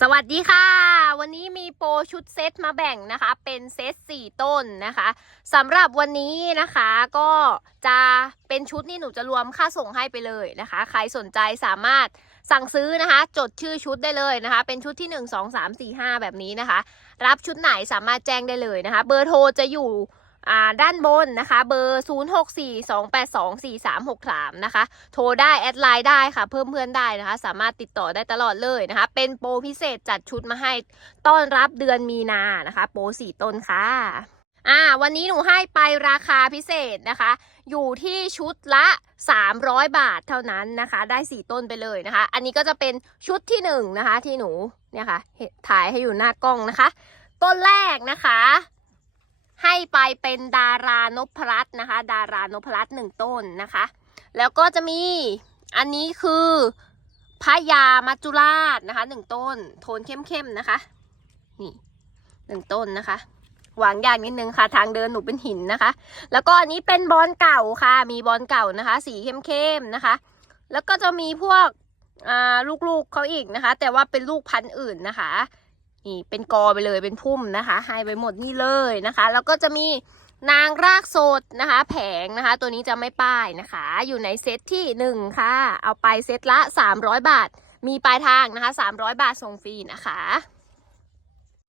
สวัสดีค่ะ วันนี้มีโปรชุดเซตมาแบ่งนะคะ เป็นเซต4ต้นนะคะสำหรับวันนี้นะคะก็จะเป็นชุดนี่หนูจะรวมค่าส่งให้ไปเลยนะคะ ใครสนใจสามารถสั่งซื้อนะคะ จดชื่อชุดได้เลยนะคะ เป็นชุดที่ 1 2 3 4 5 แบบนี้นะคะ รับชุดไหนสามารถแจ้งได้เลยนะคะ เบอร์โทรจะอยู่ อ่าด้านบนนะคะ เบอร์ 0642824363 นะคะ โทรได้ แอดไลน์ได้ค่ะ เพิ่มเพื่อนได้นะคะ สามารถติดต่อได้ตลอดเลยนะคะ เป็นโปรพิเศษจัดชุดมาให้ต้อนรับเดือนมีนานะคะ โปรสี่ต้นค่ะอ่าวันนี้หนูให้ไปราคาพิเศษนะคะ อยู่ที่ชุดละ 300 บาทเท่านั้นนะคะ ได้ 4 ต้นไปเลยนะคะ อันนี้ก็จะเป็นชุดที่ 1นงนะคะ ที่หนูเนี่ยค่ะถ่ายให้อยู่หน้ากล้องนะคะ ต้นแรกนะคะ ให้ไปเป็นดารานพรัตน์นะคะ ดารานพรัตน์หนึ่งต้นนะคะ แล้วก็จะมีอันนี้คือพะยามัจจุราชนะคะหนึ่งต้น โทนเข้มๆนะคะ นี่หนึ่งต้นนะคะหวางยากนิดนึงค่ะ ทางเดินหนูเป็นหินนะคะ แล้วก็อันนี้เป็นบอลเก่าค่ะ มีบอลเก่านะคะ สีเข้มๆนะคะ แล้วก็จะมีพวกลูกๆเขาอีกนะคะ แต่ว่าเป็นลูกพันธุ์อื่นนะคะ นี่เป็นกอไปเลยเป็นพุ่มนะคะให้ไปหมดนี่เลยนะคะ แล้วก็จะมีนางรากสดนะคะ แผงนะคะ ตัวนี้จะไม่ป้ายนะคะ อยู่ในเซตที่หนึ่งค่ะ เอาไปเซตละ 300 บาท มีปลายทางนะคะ 300 บาทส่งฟรีนะคะ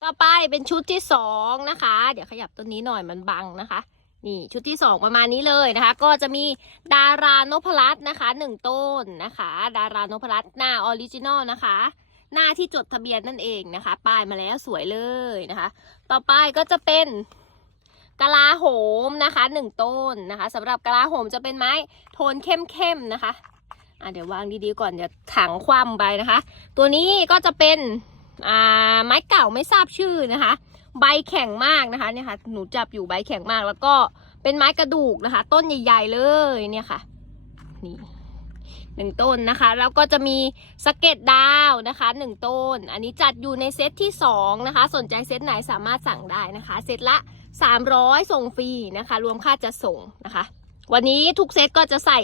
ต่อไปเป็นชุดที่สองนะคะ เดี๋ยวขยับตัวนี้หน่อยมันบังนะคะ นี่ชุดที่สองประมาณนี้เลยนะคะ ก็จะมีดารานพรัตน์นะคะหนึ่งต้นนะคะ ดารานพรัตน์หน้าออริจินอลนะคะ หน้าที่จดทะเบียนนั่นเองนะคะ ป้ายมาแล้วสวยเลยนะคะ ต่อไปก็จะเป็นกะลาโหมนะคะหนึ่งต้นนะคะสำหรับกะลาโหมจะเป็นไม้โทนเข้มๆนะคะอะเดี๋ยววางดีๆก่อนเดี๋ยวถังคว่ำไปนะคะ ตัวนี้ก็จะเป็นอ่าไม้เก่าไม่ทราบชื่อนะคะ ใบแข็งมากนะคะเนี่ยค่ะหนูจับอยู่ใบแข็งมากแล้วก็เป็นไม้กระดูกนะคะ ต้นใหญ่ ๆเลยเนี่ยค่ะ นี่ หนึ่งต้นนะคะ แล้วก็จะมีสเก็ดดาวนะคะหนึ่งต้น อันนี้จัดอยู่ในเซตที่สองนะคะ สนใจเซตไหนสามารถสั่งได้นะคะ เซตละ300ส่งฟรีนะคะ รวมค่าจัดส่งนะคะ วันนี้ทุกเซตก็จะใส่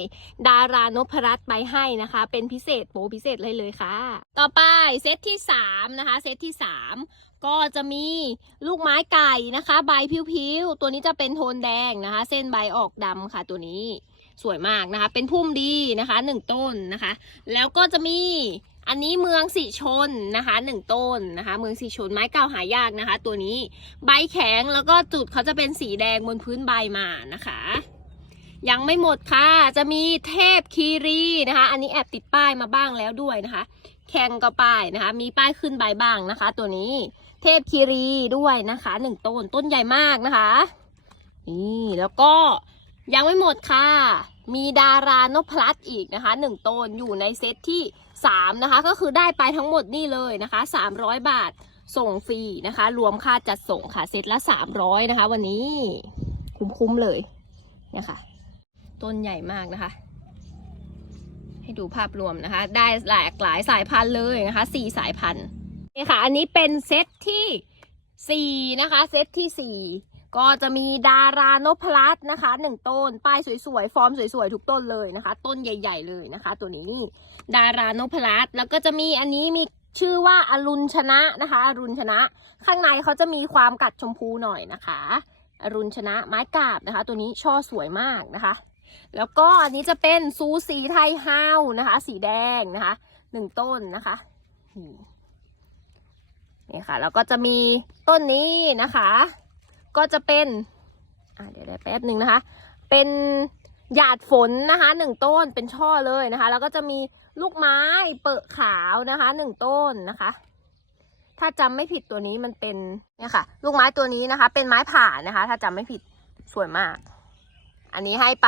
ดารานพรัตน์ไปให้นะคะ เป็นพิเศษโปพิเศษเลยเลยค่ะ ต่อไปเซตที่3นะคะ เซตที่3ก็จะมีลูกไม้ไก่นะคะ ใบพิ้วๆ ตัวนี้จะเป็นโทนแดงนะคะ เส้นใบออกดำค่ะตัวนี้ สวยมากนะคะ เป็นพุ่มดีนะคะหนึ่งต้นนะคะ แล้วก็จะมีอันนี้เมืองสีชนนะคะหนึ่งต้นนะคะ เมืองสีชนไม้เก่าหายากนะคะ ตัวนี้ใบแข็งแล้วก็จุดเขาจะเป็นสีแดงบนพื้นใบมานะคะ ยังไม่หมดค่ะ จะมีเทพคีรีนะคะ อันนี้แอบติดป้ายมาบ้างแล้วด้วยนะคะ แข่งกับป้ายนะคะ มีป้ายขึ้นใบบ้างนะคะ ตัวนี้เทพคีรีด้วยนะคะหนึ่งต้นต้นใหญ่มากนะคะนี่แล้วก็ ยังไม่หมดค่ะ มีดารานพลัสอีกนะคะหนึ่งต้นอยู่ในเซตที่สามนะคะ ก็คือได้ไปทั้งหมดนี่เลยนะคะสามร้อยบาทส่งฟรีนะคะ รวมค่าจัดส่งค่ะเซตละสามร้อยนะคะ วันนี้คุ้มๆเลยเนี่ยค่ะต้นใหญ่มากนะคะ ให้ดูภาพรวมนะคะ ได้หลากหลายสายพันธุ์เลยนะคะสี่สายพันธุ์นี่ค่ะ อันนี้เป็นเซตที่สี่นะคะ เซตที่สี่ ก็จะมีดารานพลัสนะคะหนึ่งต้น ป้ายสวยๆ ฟอร์มสวยๆ ทุกต้นเลยนะคะ ต้นใหญ่ ๆ เลยนะคะ ตัวนี้นี่ ดารานพลัสแล้วก็จะมีอันนี้มีชื่อว่าอรุณชนะนะคะอรุณชนะ ข้างในเขาจะมีความกัดชมพูหน่อยนะคะอรุณชนะไม้กาบนะคะ ตัวนี้ช่อสวยมากนะคะ แล้วก็อันนี้จะเป็นซูสีไทยฮาวนะคะ สีแดงนะคะหนึ่งต้นนะคะนี่นี่ค่ะแล้วก็จะมีต้นนี้นะคะ ก็จะเป็นเดี๋ยวได้แป๊บหนึ่งนะคะ เป็นหยาดฝนนะคะหนึ่งต้นเป็นช่อเลยนะคะ แล้วก็จะมีลูกไม้เปิดขาวนะคะหนึ่งต้นนะคะ ถ้าจำไม่ผิดตัวนี้มันเป็นเนี่ยค่ะ ลูกไม้ตัวนี้นะคะ เป็นไม้ผ่านะคะ ถ้าจำไม่ผิดสวยมาก อันนี้ให้ไป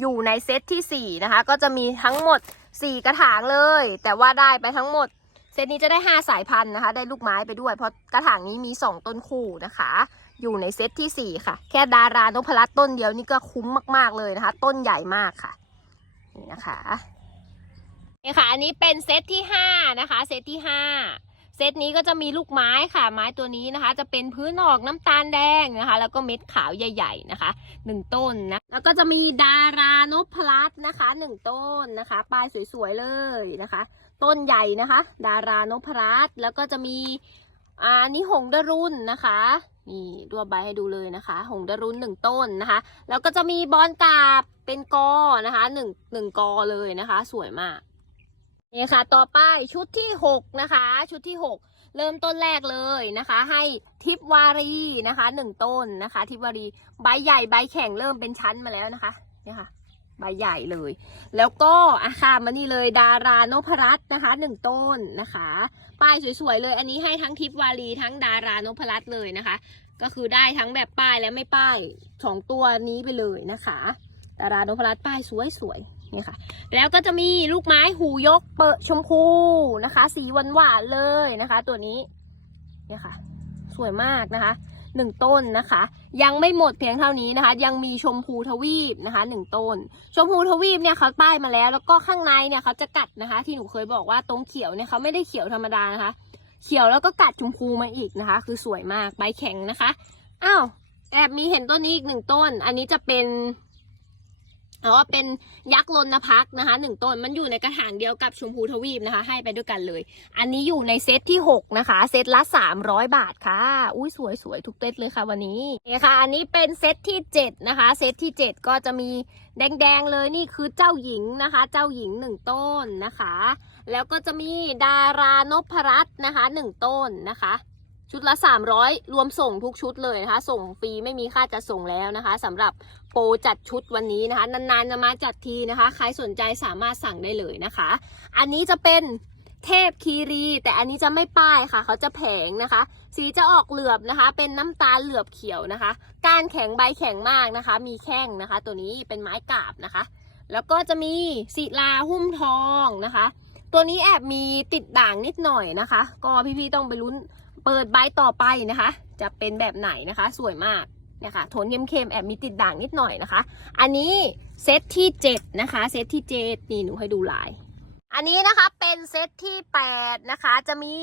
อยู่ในเซตที่4นะคะ ก็จะมีทั้งหมด4กระถางเลย แต่ว่าได้ไปทั้งหมดเซตนี้จะได้5สายพันธุ์นะคะ ได้ลูกไม้ไปด้วย เพราะกระถางนี้มี2ต้นคู่นะคะ อยู่ในเซตที่ 4 ค่ะ แค่ดารานพรัตน์ต้นเดียวนี่ก็คุ้มมาก ๆ เลยนะคะ ต้นใหญ่มากค่ะ นี่นะคะนี่ค่ะ อันนี้เป็นเซตที่ 5 นะคะ เซตที่ 5 เซตนี้ก็จะมีลูกไม้ค่ะ ไม้ตัวนี้นะคะ จะเป็นพื้นออกน้ำตาลแดงนะคะ แล้วก็เม็ดขาวใหญ่ ๆ นะคะหนึ่งต้นนะ แล้วก็จะมีดารานพลัสนะคะหนึ่งต้นนะคะ ปลายสวยๆเลยนะคะ ต้นใหญ่นะคะ ดารานพรัตน์แล้วก็จะมีอ่าอันนี้หงดรุ่นนะคะ นี่รวบใบให้ดูเลยนะคะ หงดรุนหนึ่งต้นนะคะ แล้วก็จะมีบอนกาบเป็นกอนะคะหนึ่งหนึ่งกอเลยนะคะ สวยมากนี่ค่ะ ต่อไปชุดที่หกนะคะ ชุดที่หกเริ่มต้นแรกเลยนะคะ ให้ทิพวารีนะคะหนึ่งต้นนะคะ ทิพวารีใบใหญ่ใบแข็งเริ่มเป็นชั้นมาแล้วนะคะเนี่ยค่ะ ใบใหญ่เลย แล้วก็อาคามานี่เลยดารานพรัตน์นะคะหนึ่งต้นนะคะ ป้ายสวยๆเลย อันนี้ให้ทั้งทิพวารีทั้งดารานพรัตน์เลยนะคะ ก็คือได้ทั้งแบบป้ายและไม่ป้ายสองตัวนี้ไปเลยนะคะ ดารานพรัตน์ป้ายสวยๆนี่ค่ะแล้วก็จะมีลูกไม้หูยกเปิดชมพูนะคะ สีหวานๆเลยนะคะ ตัวนี้เนี่ยค่ะ สวยมากนะคะ หนึ่งต้นนะคะ ยังไม่หมดเพียงเท่านี้นะคะ ยังมีชมพูทวีปนะคะหนึ่งต้น ชมพูทวีปเนี่ยเขาป้ายมาแล้ว แล้วก็ข้างในเนี่ยเขาจะกัดนะคะ ที่หนูเคยบอกว่าตรงเขียวเนี่ยเขาไม่ได้เขียวธรรมดานะคะ เขียวแล้วก็กัดชมพูมาอีกนะคะ คือสวยมากใบแข็งนะคะอ้าวแอบมีเห็นต้นนี้อีกหนึ่งต้น อันนี้จะเป็น อ๋อเป็นยักษ์ลนพักนะคะหนึ่งต้นมันอยู่ในกระถางเดียวกับชมพูทวีปนะคะ ให้ไปด้วยกันเลย อันนี้อยู่ในเซตที่ 6 นะคะ เซตละ 300 บาทค่ะ อุ้ยสวยสวยทุกเซตเลยค่ะวันนี้นี่ค่ะ อันนี้เป็นเซตที่ 7 นะคะ เซตที่ 7 ก็จะมีแดงๆเลยนี่คือเจ้าหญิงนะคะ เจ้าหญิง 1 ต้นนะคะ แล้วก็จะมีดารานพรัตน์นะคะ 1 ต้นนะคะ ชุดละ 300 รวมส่งทุกชุดเลยนะคะ ส่งฟรีไม่มีค่าจัดส่งแล้วนะคะสำหรับโปรจัดชุดวันนี้นะคะ นานๆจะมาจัดทีนะคะ ใครสนใจสามารถสั่งได้เลยนะคะ อันนี้จะเป็นเทพคีรี แต่อันนี้จะไม่ป้ายค่ะ เขาจะแผงนะคะ สีจะออกเหลือบนะคะ เป็นน้ำตาลเหลือบเขียวนะคะ ก้านแข็งใบแข็งมากนะคะ มีแข้งนะคะ ตัวนี้เป็นไม้กาบนะคะ แล้วก็จะมีศิลาหุ้มทองนะคะ ตัวนี้แอบมีติดด่างนิดหน่อยนะคะ ก็พี่ๆต้องไปลุ้น เปิดใบต่อไปนะคะ จะเป็นแบบไหนนะคะ สวยมากเนี่ยค่ะโทนเข้มๆแอบมีติดด่างนิดหน่อยนะคะ อันนี้เซตที่ 7 นะคะ เซตที่ 7 นี่หนูให้ดูลาย อันนี้นะคะเป็นเซตที่ 8 นะคะ จะมี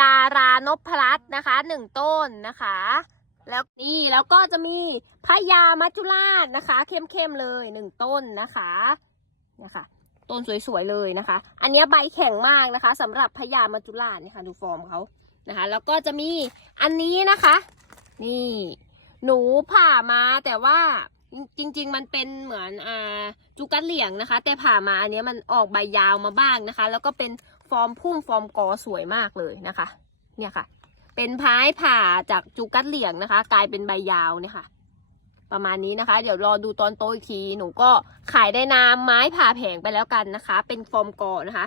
ดารานพรัตน์นะคะ 1 ต้นนะคะ แล้วนี่แล้วก็จะมีพญามัจจุราชนะคะ เข้มๆเลย 1 ต้นนะคะเนี่ยค่ะต้นสวยๆเลยนะคะ อันนี้ใบแข็งมากนะคะสำหรับพญามัจจุราชเนี่ยค่ะดูฟอร์มเขา นะคะ แล้วก็จะมีอันนี้นะคะ นี่ หนูผ่ามาแต่ว่าจริง ๆ มันเป็นเหมือนอ่าจุกัดเหลี่ยงนะคะ แต่ผ่ามาอันนี้มันออกใบยาวมาบ้างนะคะ แล้วก็เป็นฟอร์มพุ่มฟอร์มกอสวยมากเลยนะคะ เนี่ยค่ะ เป็นพายผ่าจากจุกัดเหลี่ยงนะคะ กลายเป็นใบยาวเนี่ยค่ะ ประมาณนี้นะคะ เดี๋ยวรอดูตอนโตอีกทีหนูก็ขายได้นามไม้ผ่าแผงไปแล้วกันนะคะ เป็นฟอร์มกอนะคะ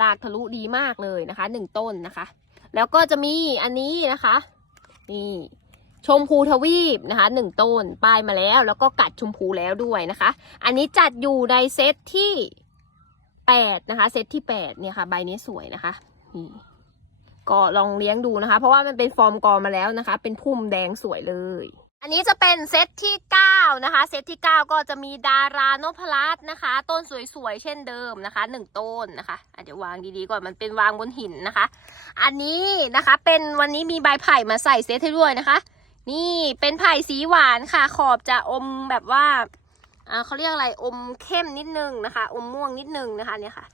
ลากทะลุดีมากเลยนะคะหนึ่งต้นนะคะ แล้วก็จะมีอันนี้นะคะนี่ชมพูทวีปนะคะหนึ่งต้นป้ายมาแล้ว แล้วก็กัดชมพูแล้วด้วยนะคะ อันนี้จัดอยู่ในเซตที่แปดนะคะ เซตที่แปดเนี่ยค่ะ ใบนี้สวยนะคะนี่ก็ลองเลี้ยงดูนะคะ เพราะว่ามันเป็นฟอร์มกอมาแล้วนะคะ เป็นพุ่มแดงสวยเลย อันนี้จะเป็นเซตที่ 9 นะคะ เซตที่ 9 ก็จะมีดารานพรัตน์นะคะ ต้นสวยๆ เช่นเดิมนะคะหนึ่งต้นนะคะอะเดี๋ยววางดีๆก่อนมันเป็นวางบนหินนะคะ อันนี้นะคะเป็นวันนี้มีใบไผ่มาใส่เซตให้ด้วยนะคะ นี่เป็นไผ่สีหวานค่ะ ขอบจะอมแบบว่าอ่าเขาเรียกอะไรอมเข้มนิดนึงนะคะ อมม่วงนิดนึงนะคะเนี่ยค่ะ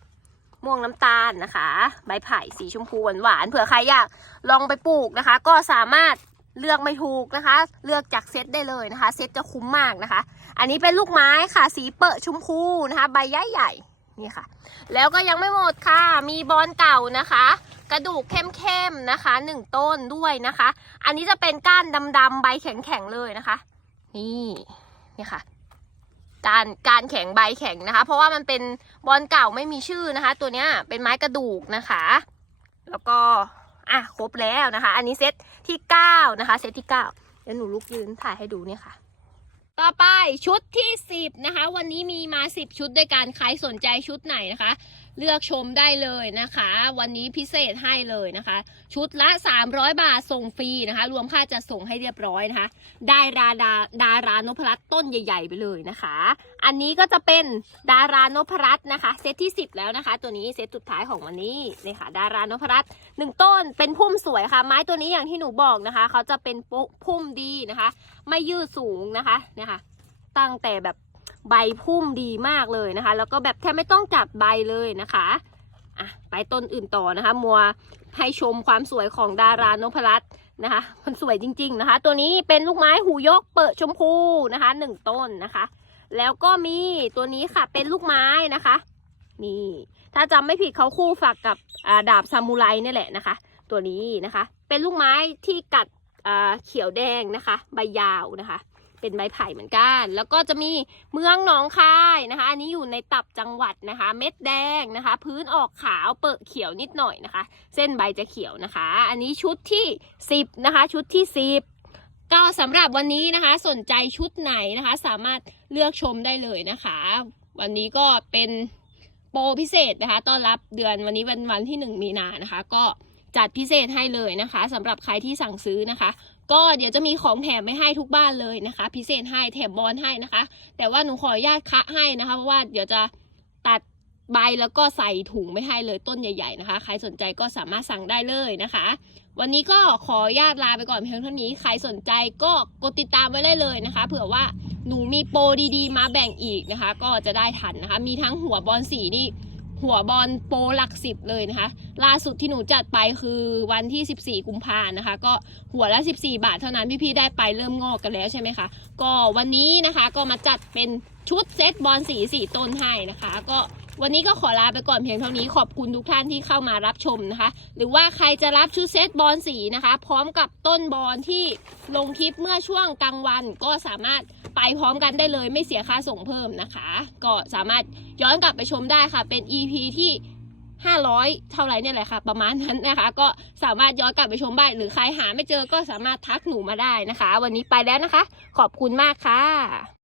ม่วงน้ำตาลนะคะ ใบไผ่สีชมพูหวานๆเผื่อใครอยากลองไปปลูกนะคะ ก็สามารถ เลือกไม่ถูกนะคะ เลือกจากเซตได้เลยนะคะ เซตจะคุ้มมากนะคะ อันนี้เป็นลูกไม้ค่ะ สีเปอะชมพูนะคะ ใบใหญ่ๆนี่ค่ะ แล้วก็ยังไม่หมดค่ะ มีบอลเก่านะคะ กระดูกเข้มๆนะคะหนึ่งต้นด้วยนะคะ อันนี้จะเป็นก้านดำๆใบแข็งๆเลยนะคะ นี่นี่ค่ะการการแข็งใบแข็งนะคะ เพราะว่ามันเป็นบอลเก่าไม่มีชื่อนะคะ ตัวเนี้ยเป็นไม้กระดูกนะคะ แล้วก็ อะครบแล้วนะคะ อันนี้เซตที่เก้านะคะ เซตที่เก้าเดี๋ยวหนูลุกยืนถ่ายให้ดูเนี่ยค่ะ ต่อไปชุดที่10นะคะ วันนี้มีมา10ชุดด้วยกันใครสนใจชุดไหนนะคะ เลือกชมได้เลยนะคะ วันนี้พิเศษให้เลยนะคะ ชุดละ 300 บาทส่งฟรีนะคะ รวมค่าจัดส่งให้เรียบร้อยนะคะ ได้ดาดาดารานพรัตต้นใหญ่ๆ ไปเลยนะคะ อันนี้ก็จะเป็นดารานพรัตน์นะคะ เซตที่ 10 แล้วนะคะ ตัวนี้เซตสุดท้ายของวันนี้นี่ค่ะดารานพรัตน์หนึ่งต้นเป็นพุ่มสวยค่ะ ไม้ตัวนี้อย่างที่หนูบอกนะคะ เขาจะเป็นพุ่มดีนะคะ ไม่ยืดสูงนะคะเนี่ยค่ะตั้งแต่แบบ ใบพุ่มดีมากเลยนะคะ แล้วก็แบบแทบไม่ต้องจับใบเลยนะคะอะไปต้นอื่นต่อนะคะ มัวให้ชมความสวยของดารานพรัตน์นะคะ มันสวยจริง ๆนะคะ ตัวนี้เป็นลูกไม้หูยกเปิดชมพูนะคะหนึ่งต้นนะคะ แล้วก็มีตัวนี้ค่ะเป็นลูกไม้นะคะ นี่ ถ้าจำไม่ผิดเขาคู่ฝักกับดาบซามูไรนี่แหละนะคะ ตัวนี้นะคะ เป็นลูกไม้ที่กัดเขียวแดงนะคะ ใบยาวนะคะ เป็นใบไผ่เหมือนกัน แล้วก็จะมีเมืองหนองคายนะคะ อันนี้อยู่ในตับจังหวัดนะคะ เม็ดแดงนะคะ พื้นออกขาวเปิดเขียวนิดหน่อยนะคะ เส้นใบจะเขียวนะคะ อันนี้ชุดที่ 10 นะคะ ชุดที่ 10ก็สำหรับวันนี้นะคะสนใจชุดไหนนะคะ สามารถเลือกชมได้เลยนะคะ วันนี้ก็เป็นโปรพิเศษนะคะ ต้อนรับเดือนวันนี้วันวันที่ 1 มีนานะคะ ก็ จัดพิเศษให้เลยนะคะสำหรับใครที่สั่งซื้อนะคะ ก็เดี๋ยวจะมีของแถมไม่ให้ทุกบ้านเลยนะคะ พิเศษให้แถมบอลให้นะคะ แต่ว่าหนูขออนุญาตคะให้นะคะเพราะว่าเดี๋ยวจะตัดใบแล้วก็ใส่ถุงไม่ให้เลยต้นใหญ่ ๆนะคะ ใครสนใจก็สามารถสั่งได้เลยนะคะ วันนี้ก็ขออนุญาตลาไปก่อนเพียงเท่านี้ ใครสนใจก็กดติดตามไว้ได้เลยนะคะ เผื่อว่าหนูมีโปรดีๆ มาแบ่งอีกนะคะ ก็จะได้ทันนะคะ มีทั้งหัวบอลสีนี่ หัวบอลโปรหลักสิบเลยนะคะ ล่าสุดที่หนูจัดไปคือวันที่ 14 กุมภานะคะ ก็หัวละ 14 บาทเท่านั้นพี่ๆได้ไปเริ่มงอกกันแล้วใช่ไหมคะ ก็วันนี้นะคะก็มาจัดเป็นชุดเซตบอลสีสี่ต้นให้นะคะ ก็วันนี้ก็ขอลาไปก่อนเพียงเท่านี้ขอบคุณทุกท่านที่เข้ามารับชมนะคะ หรือว่าใครจะรับชุดเซตบอลสีนะคะ พร้อมกับต้นบอลที่ลงคลิปเมื่อช่วงกลางวันก็สามารถ ไปพร้อมกันได้เลยไม่เสียค่าส่งเพิ่มนะคะ ก็สามารถย้อนกลับไปชมได้ค่ะ เป็น EP ที่ 500 เท่าไรเนี่ยแหละค่ะ ประมาณนั้นนะคะ ก็สามารถย้อนกลับไปชมได้หรือใครหาไม่เจอก็สามารถทักหนูมาได้นะคะ วันนี้ไปแล้วนะคะ ขอบคุณมากค่ะ